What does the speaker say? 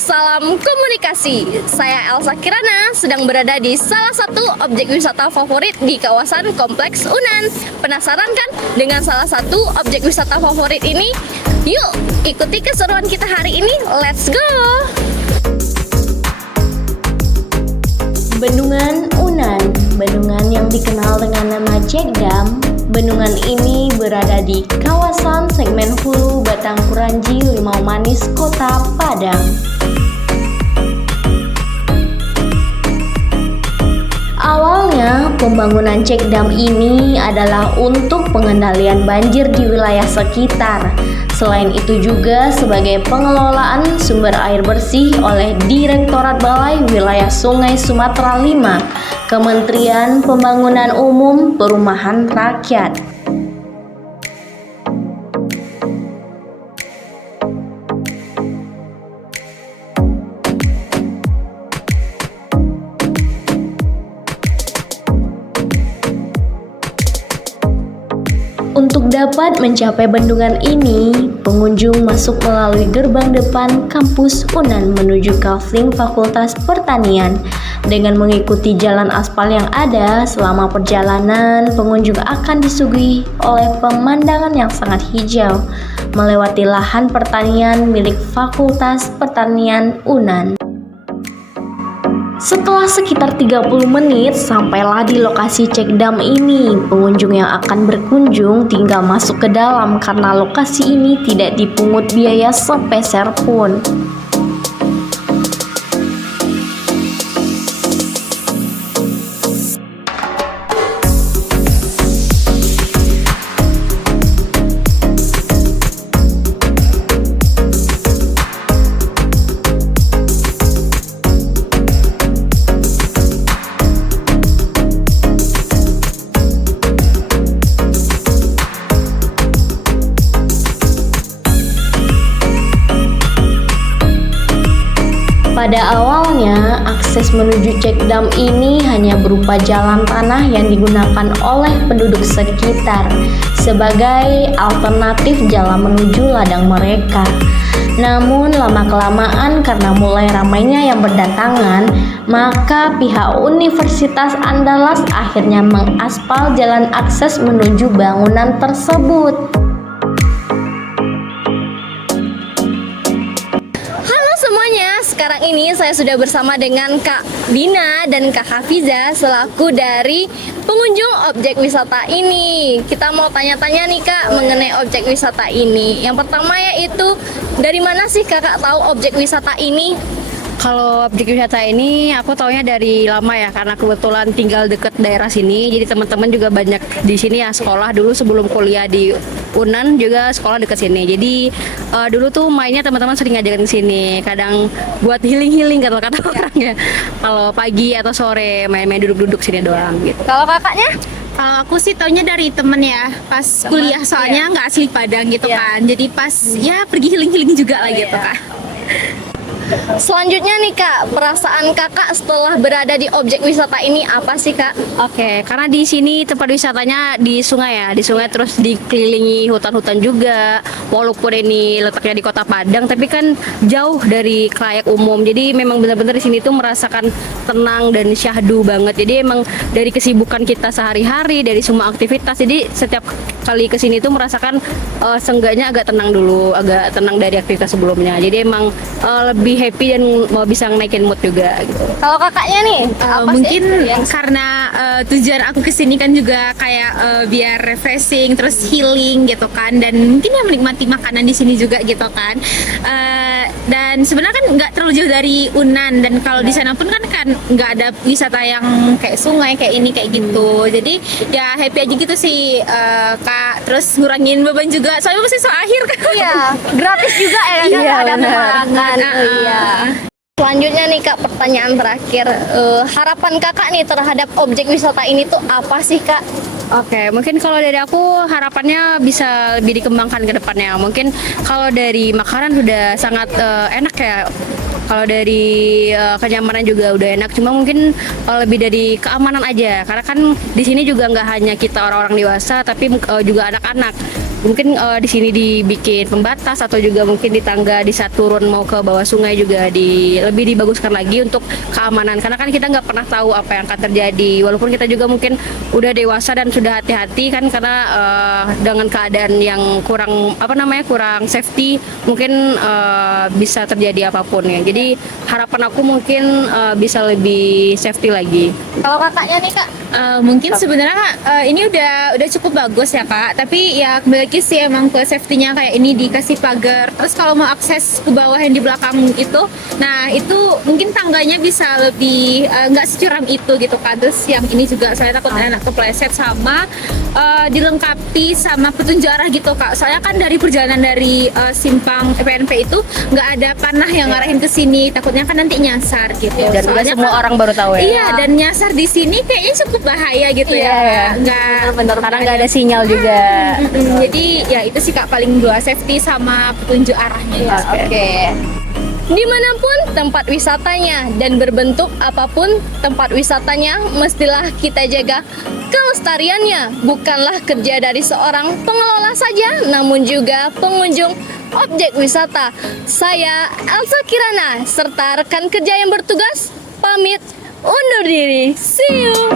salam komunikasi. Saya Elsa Kirana sedang berada di salah satu objek wisata favorit di kawasan Kompleks Unan. Penasaran kan dengan salah satu objek wisata favorit ini? Yuk, ikuti keseruan kita hari ini. Let's go! Bendungan Unan, bendungan yang dikenal dengan nama Cekdam. Bendungan ini berada di kawasan segmen Hulu Batang Kuranji, Limau Manis, Kota Padang. Awalnya, pembangunan Cekdam ini adalah untuk pengendalian banjir di wilayah sekitar. Selain itu juga sebagai pengelolaan sumber air bersih oleh Direktorat Balai Wilayah Sungai Sumatera V, Kementerian Pembangunan Umum Perumahan Rakyat. Untuk dapat mencapai bendungan ini, pengunjung masuk melalui gerbang depan kampus Unan menuju Kavling Fakultas Pertanian. Dengan mengikuti jalan aspal yang ada selama perjalanan, pengunjung akan disuguhi oleh pemandangan yang sangat hijau, melewati lahan pertanian milik Fakultas Pertanian Unan. Setelah sekitar 30 menit sampailah di lokasi Cekdam ini. Pengunjung yang akan berkunjung tinggal masuk ke dalam karena lokasi ini tidak dipungut biaya sepeser pun. Pada awalnya, akses menuju Cekdam ini hanya berupa jalan tanah yang digunakan oleh penduduk sekitar sebagai alternatif jalan menuju ladang mereka. Namun lama-kelamaan karena mulai ramainya yang berdatangan, maka pihak Universitas Andalas akhirnya mengaspal jalan akses menuju bangunan tersebut. Sekarang ini saya sudah bersama dengan Kak Dina dan Kak Hafiza selaku dari pengunjung objek wisata ini. Kita mau tanya-tanya nih Kak mengenai objek wisata ini. Yang pertama yaitu dari mana sih Kakak tahu objek wisata ini? Kalau objek wisata ini aku taunya dari lama ya, karena kebetulan tinggal deket daerah sini. Jadi teman-teman juga banyak di sini ya, sekolah dulu sebelum kuliah di Unan juga sekolah deket sini. Jadi dulu tuh mainnya teman-teman sering ngajakin ke sini. Kadang buat healing-healing kata orang ya. Kalau pagi atau sore main-main duduk-duduk sini doang gitu. Kalau kakaknya? Kalau aku sih taunya dari temen ya, pas kuliah soalnya nggak asli Padang gitu kan. Jadi pas ya pergi healing-healing juga lah gitu kan. Selanjutnya nih Kak, perasaan Kakak setelah berada di objek wisata ini apa sih Kak? Oke, karena di sini tempat wisatanya di sungai ya, di sungai terus dikelilingi hutan-hutan juga. Walaupun ini letaknya di Kota Padang, tapi kan jauh dari kelayak umum. Jadi memang benar-benar di sini tuh merasakan tenang dan syahdu banget. Jadi emang dari kesibukan kita sehari-hari, dari semua aktivitas. Jadi setiap kali ke sini tuh merasakan seenggaknya agak tenang dulu, agak tenang dari aktivitas sebelumnya. Jadi emang lebih happy dan mau bisa naikin mood juga gitu. Kalau kakaknya nih, mungkin karena tujuan aku kesini kan juga kayak biar refreshing, terus healing gitu kan, dan mungkin ya menikmati makanan di sini juga gitu kan. Dan sebenarnya kan nggak terlalu jauh dari Unan, dan kalau di sana pun kan nggak ada wisata yang kayak sungai kayak ini kayak gitu. Jadi ya happy aja gitu sih Kak. Terus ngurangin beban juga, soalnya masih so akhir kan. Iya, gratis juga ya kan, ada makan. Iya. Selanjutnya nih Kak, pertanyaan terakhir, harapan Kakak nih terhadap objek wisata ini tuh apa sih Kak? Oke, mungkin kalau dari aku harapannya bisa lebih dikembangkan ke depannya. Mungkin kalau dari makanan sudah sangat enak ya. Kalau dari kenyamanan juga udah enak, cuma mungkin lebih dari keamanan aja. Karena kan di sini juga nggak hanya kita orang-orang dewasa, tapi juga anak-anak. mungkin di sini dibikin pembatas atau juga mungkin di tangga di saat turun mau ke bawah sungai juga lebih dibaguskan lagi untuk keamanan, karena kan kita nggak pernah tahu apa yang akan terjadi, walaupun kita juga mungkin udah dewasa dan sudah hati-hati kan, karena dengan keadaan yang kurang kurang safety mungkin bisa terjadi apapun ya. Jadi harapan aku mungkin bisa lebih safety lagi. Kalau kakaknya nih kak, Mungkin sebenarnya ini udah cukup bagus ya kak, tapi ya kembali lagi sih emang ke safety-nya, kayak ini dikasih pagar, terus kalau mau akses ke bawah yang di belakang itu, nah itu mungkin tangganya bisa lebih nggak securam itu gitu kan. Terus yang ini juga saya takut anak kepleset, sama dilengkapi sama petunjuk arah gitu kak, soalnya kan dari perjalanan dari simpang PNP itu nggak ada panah yang ngarahin ke sini, takutnya kan nanti nyasar gitu. Dan nggak Soalnya semua kan- orang baru tahu ya. Iya, dan nyasar di sini kayaknya cukup bahaya gitu ya. Nggak Karena nggak ada sinyal juga. Jadi ya itu sih kak paling dua, safety sama petunjuk arahnya. Ya. oke. Dimanapun tempat wisatanya dan berbentuk apapun tempat wisatanya, mestilah kita jaga kelestariannya. Bukanlah kerja dari seorang pengelola saja, namun juga pengunjung objek wisata. Saya Elsa Kirana serta rekan kerja yang bertugas pamit undur diri. See you.